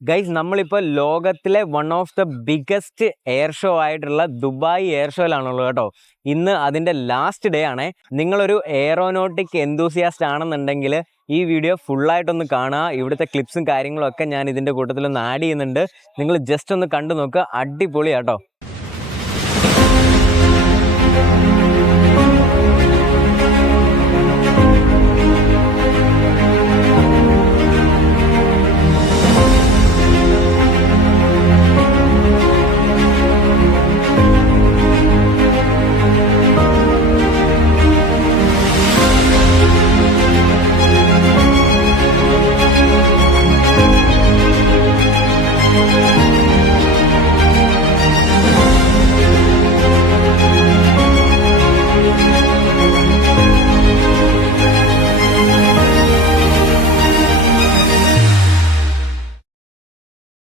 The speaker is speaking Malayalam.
ഗൈസ് നമ്മളിപ്പോൾ ലോകത്തിലെ one of the biggest air show ആയിട്ടുള്ള ദുബായ് എയർ ഷോയിലാണുള്ളത് കേട്ടോ. ഇന്ന് അതിൻ്റെ ലാസ്റ്റ് ഡേ ആണേ. നിങ്ങളൊരു എയറോനോട്ടിക് എന്തൂസിയാസ്റ്റ് ആണെന്നുണ്ടെങ്കിൽ ഈ വീഡിയോ ഫുള്ളായിട്ടൊന്ന് കാണുക. ഇവിടുത്തെ ക്ലിപ്സും കാര്യങ്ങളും ഒക്കെ ഞാൻ ഇതിൻ്റെ കൂട്ടത്തിലൊന്ന് ആഡ് ചെയ്യുന്നുണ്ട്. നിങ്ങൾ ജസ്റ്റ് ഒന്ന് കണ്ടു നോക്കുക, അടിപൊളി കേട്ടോ.